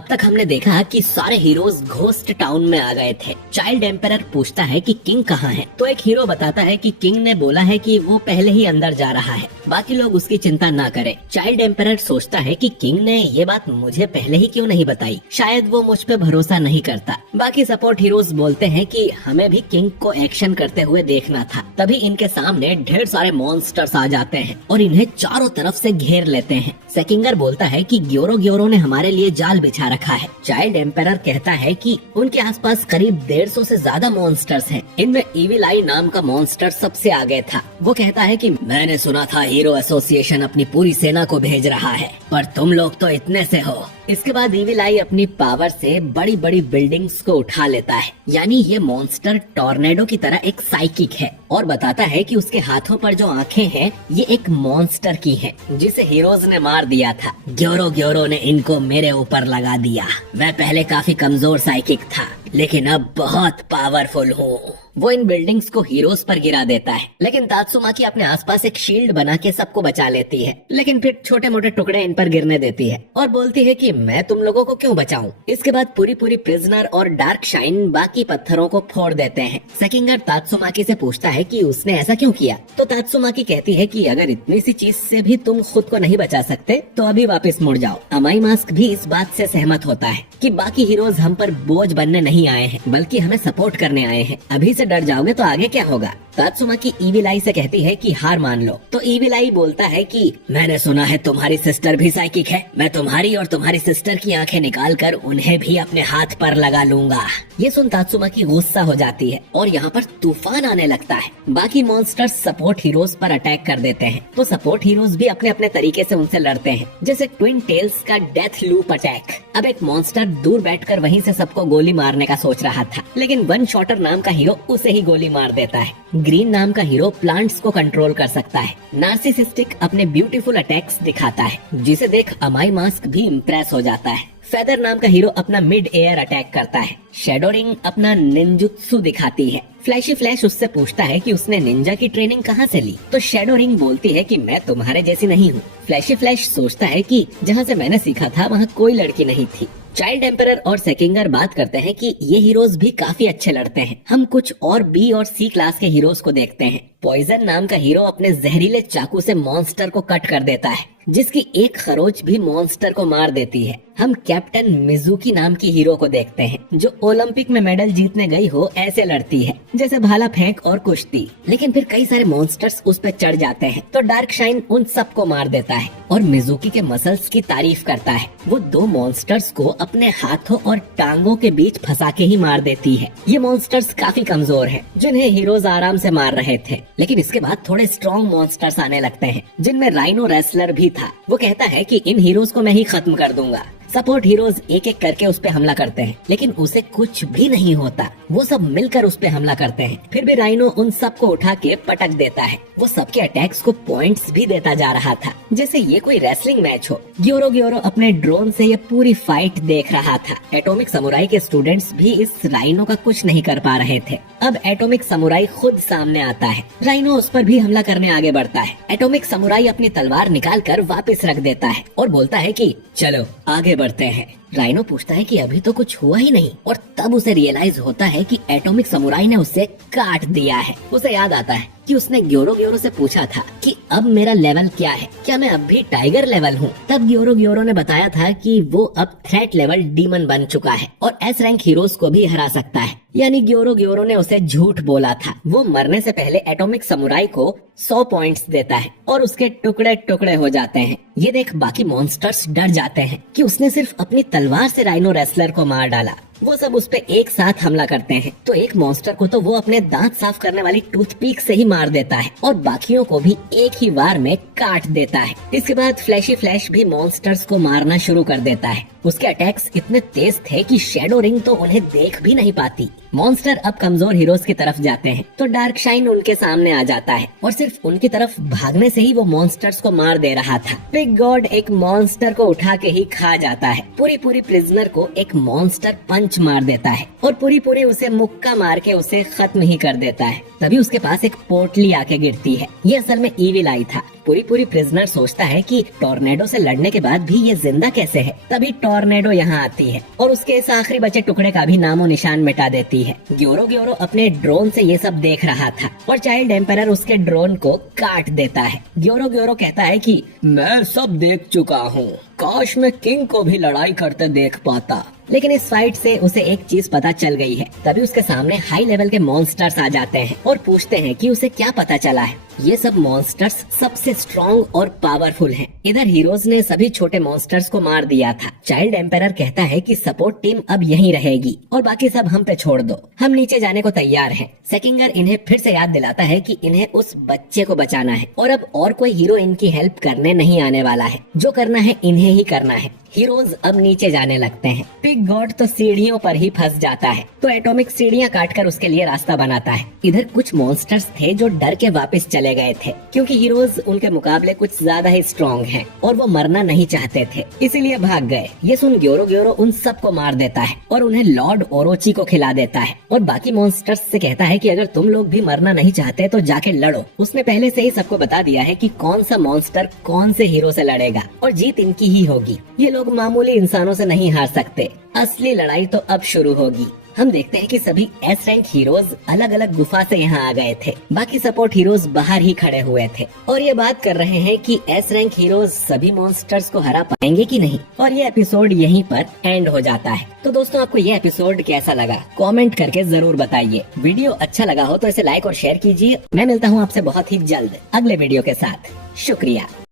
अब तक हमने देखा कि सारे हीरोज घोस्ट टाउन में आ गए थे। चाइल्ड एम्परर पूछता है कि किंग कहाँ है, तो एक हीरो बताता है कि किंग ने बोला है कि वो पहले ही अंदर जा रहा है, बाकी लोग उसकी चिंता ना करें। चाइल्ड एम्परर सोचता है कि किंग ने ये बात मुझे पहले ही क्यों नहीं बताई, शायद वो मुझ पे भरोसा नहीं करता। बाकी सपोर्ट हीरोज बोलते हैं कि हमें भी किंग को एक्शन करते हुए देखना था। तभी इनके सामने ढेर सारे मॉन्स्टर्स आ जाते हैं और इन्हें चारों तरफ से घेर लेते हैं। सेकिंगर बोलता है कि ग्योरो ने हमारे लिए जाल बिछा रखा है। चाइल्ड एम्परर कहता है कि उनके आसपास करीब 150 से ज्यादा मॉन्स्टर्स हैं। इनमें इविल आई नाम का मॉन्स्टर सबसे आगे था। वो कहता है कि मैंने सुना था हीरो एसोसिएशन अपनी पूरी सेना को भेज रहा है, पर तुम लोग तो इतने से हो। इसके बाद इविल आई अपनी पावर से बड़ी बड़ी बिल्डिंग्स को उठा लेता है, यानी ये मॉन्स्टर टॉर्नेडो की तरह एक साइकिक है और बताता है कि उसके हाथों पर जो आंखें हैं ये एक मॉन्स्टर की हैं, जिसे हीरोज ने मार दिया था। ग्योरो ने इनको मेरे ऊपर लगा दिया। मैं पहले काफी कमजोर साइकिक था, लेकिन अब बहुत पावरफुल हूँ। वो इन बिल्डिंग्स को हीरोज पर गिरा देता है, लेकिन तात्सुमाकी अपने आसपास एक शील्ड बना के सबको बचा लेती है, लेकिन फिर छोटे मोटे टुकड़े इन पर गिरने देती है और बोलती है कि मैं तुम लोगों को क्यों बचाऊं। इसके बाद पूरी प्रिजनर और डार्क शाइन बाकी पत्थरों को फोड़ देते हैं। सेकिंगर तात्सुमाकी से पूछता है कि उसने ऐसा क्यों किया, तो तात्सुमाकी कहती है कि अगर इतनी सी चीज से भी तुम खुद को नहीं बचा सकते तो अभी वापस मुड़ जाओ। अमाई मास्क भी इस बात से सहमत होता है कि बाकी हीरोज हम पर बोझ बनने नहीं आए हैं, बल्कि हमें सपोर्ट करने आए हैं। अभी से डर जाओगे तो आगे क्या होगा। तात्सुमाकी इविल आई से कहती है कि हार मान लो, तो इविल आई बोलता है कि मैंने सुना है तुम्हारी सिस्टर भी साइकिक है, मैं तुम्हारी और तुम्हारी सिस्टर की आंखें निकाल कर उन्हें भी अपने हाथ पर लगा लूंगा। ये सुन तात्सुमाकी गुस्सा हो जाती है और यहाँ पर तूफान आने लगता है। बाकी मॉन्स्टर्स सपोर्ट हीरोज पर अटैक कर देते हैं, तो सपोर्ट हीरोज भी अपने अपने तरीके से उनसे लड़ते हैं, जैसे ट्विन टेल्स का डेथ लूप अटैक। अब एक मॉन्स्टर दूर बैठकर वहीं से सबको गोली मारने का सोच रहा था, लेकिन वन शॉटर नाम का हीरो उसे ही गोली मार देता है। ग्रीन नाम का हीरो प्लांट्स को कंट्रोल कर सकता है। नार्सिसिस्टिक अपने ब्यूटीफुल अटैक्स दिखाता है, जिसे देख अमाई मास्क भी इम्प्रेस हो जाता है। फेदर नाम का हीरो अपना मिड एयर अटैक करता है। शैडो रिंग अपना निंजुत्सु दिखाती है। फ्लैशी फ्लैश उससे पूछता है कि उसने निंजा की ट्रेनिंग कहाँ से ली, तो शैडो रिंग बोलती है कि मैं तुम्हारे जैसी नहीं हूँ। फ्लैशी फ्लैश सोचता है कि जहाँ से मैंने सीखा था वहाँ कोई लड़की नहीं थी। चाइल्ड एम्परर और सेकिंगर बात करते हैं कि ये हीरोज भी काफी अच्छे लड़ते हैं। हम कुछ और बी और सी क्लास के हीरोज को देखते हैं। पॉइजन नाम का हीरो अपने जहरीले चाकू से मॉन्स्टर को कट कर देता है, जिसकी एक खरोच भी मॉन्स्टर को मार देती है। हम कैप्टन मिजुकी नाम की हीरो को देखते हैं, जो ओलंपिक में मेडल जीतने गई हो ऐसे लड़ती है, जैसे भाला फेंक और कुश्ती। लेकिन फिर कई सारे मॉन्स्टर्स उस पर चढ़ जाते हैं, तो डार्क शाइन उन सबको मार देता है और मिजुकी के मसल्स की तारीफ करता है। वो दो मॉन्स्टर्स को अपने हाथों और टांगों के बीच फंसा के ही मार देती है। ये मॉन्स्टर्स काफी कमजोर हैं, जिन्हें हीरोज आराम से मार रहे थे। लेकिन इसके बाद थोड़े स्ट्रॉन्ग मॉन्स्टर्स आने लगते हैं, जिनमें राइनो रेसलर भी था। वो कहता है कि इन हीरोज को मैं ही खत्म कर दूंगा। सपोर्ट हीरोज एक एक करके उस पे हमला करते हैं, लेकिन उसे कुछ भी नहीं होता। वो सब मिलकर उस पे हमला करते हैं, फिर भी राइनो उन सबको उठा के पटक देता है। वो सबके अटैक्स को पॉइंट्स भी देता जा रहा था, जैसे ये कोई रेसलिंग मैच हो। ग्योरो अपने ड्रोन से ये पूरी फाइट देख रहा था। एटॉमिक समुराई के स्टूडेंट्स भी इस राइनो का कुछ नहीं कर पा रहे थे। अब एटॉमिक समुराई खुद सामने आता है। राइनो उस पर भी हमला करने आगे बढ़ता है। एटॉमिक समुराई अपनी तलवार निकाल कर वापस रख देता है और बोलता है कि चलो आगे बढ़ते हैं। राइनो पूछता है कि अभी तो कुछ हुआ ही नहीं, और तब उसे रियलाइज होता है कि एटॉमिक समुराई ने उसे काट दिया है। उसे याद आता है कि उसने ग्योरो से पूछा था कि अब मेरा लेवल क्या है, क्या मैं अब भी टाइगर लेवल हूँ। तब ग्योरो ने बताया था कि वो अब थ्रेट लेवल डीमन बन चुका है और एस रैंक हीरोज को भी हरा सकता है। यानी ग्योरो ने उसे झूठ बोला था। वो मरने से पहले एटॉमिक समुराई को 100 पॉइंट्स देता है और उसके टुकड़े टुकड़े हो जाते हैं। ये देख बाकी मॉन्स्टर्स डर जाते हैं कि उसने सिर्फ अपनी तलवार से राइनो रेसलर को मार डाला। वो सब उस पे एक साथ हमला करते हैं, तो एक मॉन्स्टर को तो वो अपने दांत साफ करने वाली टूथपिक से ही मार देता है और बाकियों को भी एक ही बार में काट देता है। इसके बाद फ्लैशी फ्लैश भी मॉन्स्टर्स को मारना शुरू कर देता है। उसके अटैक्स इतने तेज थे कि शैडो रिंग तो उन्हें देख भी नहीं पाती। मॉन्स्टर अब कमजोर हीरोज की तरफ जाते हैं, तो डार्क शाइन उनके सामने आ जाता है और सिर्फ उनकी तरफ भागने से ही वो मॉन्स्टर्स को मार दे रहा था। बिग गॉड एक मॉन्स्टर को उठा के ही खा जाता है। पूरी प्रिजनर को एक मॉन्स्टर पंच मार देता है और पूरी उसे मुक्का मार के उसे खत्म ही कर देता है। तभी उसके पास एक पोटली आके गिरती है। ये असल में इविल आई था। पूरी प्रिजनर सोचता है कि टॉर्नेडो से लड़ने के बाद भी ये जिंदा कैसे है। तभी टॉर्नेडो यहाँ आती है और उसके इस आखिरी बचे टुकड़े का भी नामो निशान मिटा देती है। ग्योरो अपने ड्रोन से ये सब देख रहा था और चाइल्ड एम्परर उसके ड्रोन को काट देता है। ग्योरो कहता है कि मैं सब देख चुका हूँ, काश मैं किंग को भी लड़ाई करते देख पाता। लेकिन इस फाइट से उसे एक चीज पता चल गई है। तभी उसके सामने हाई लेवल के मॉन्स्टर्स आ जाते हैं और पूछते हैं कि उसे क्या पता चला है। ये सब मॉन्स्टर्स सबसे स्ट्रॉन्ग और पावरफुल हैं। इधर हीरोज ने सभी छोटे मॉन्स्टर्स को मार दिया था। चाइल्ड एम्परर कहता है कि सपोर्ट टीम अब यहीं रहेगी और बाकी सब हम पे छोड़ दो, हम नीचे जाने को तैयार हैं। सेकिंगर इन्हें फिर से याद दिलाता है कि इन्हें उस बच्चे को बचाना है और अब और कोई हीरो इनकी हेल्प करने नहीं आने वाला है। जो करना है इन्हें ही करना है। हीरोज अब नीचे जाने लगते हैं। पिग गॉड तो सीढ़ियों पर ही फंस जाता है तो एटॉमिक सीढ़ियां काटकर उसके लिए रास्ता बनाता है। इधर कुछ मॉन्स्टर्स थे जो डर के वापस चले गए थे क्योंकि हीरोज उनके मुकाबले कुछ ज्यादा ही स्ट्रॉन्ग हैं और वो मरना नहीं चाहते थे, इसीलिए भाग गए। ये सुन ग्योरो उन सबको मार देता है और उन्हें लॉर्ड ओरोची को खिला देता है और बाकी मॉन्स्टर्स से कहता है कि अगर तुम लोग भी मरना नहीं चाहते तो जाके लड़ो। उसने पहले से ही सबको बता दिया है कि कौन सा मॉन्स्टर कौन से हीरो से लड़ेगा और जीत इनकी ही होगी। ये लोग मामूली इंसानों से नहीं हार सकते, असली लड़ाई तो अब शुरू होगी। हम देखते हैं कि सभी एस रैंक हीरोज अलग अलग गुफा से यहाँ आ गए थे। बाकी सपोर्ट हीरोज बाहर ही खड़े हुए थे और ये बात कर रहे हैं कि एस रैंक हीरोज सभी मॉन्स्टर्स को हरा पाएंगे कि नहीं। और ये एपिसोड यहीं पर एंड हो जाता है। तो दोस्तों आपको ये एपिसोड कैसा लगा कमेंट करके जरूर बताइए। वीडियो अच्छा लगा हो तो इसे लाइक और शेयर कीजिए। मैं मिलता हूँ आपसे बहुत ही जल्द अगले वीडियो के साथ। शुक्रिया।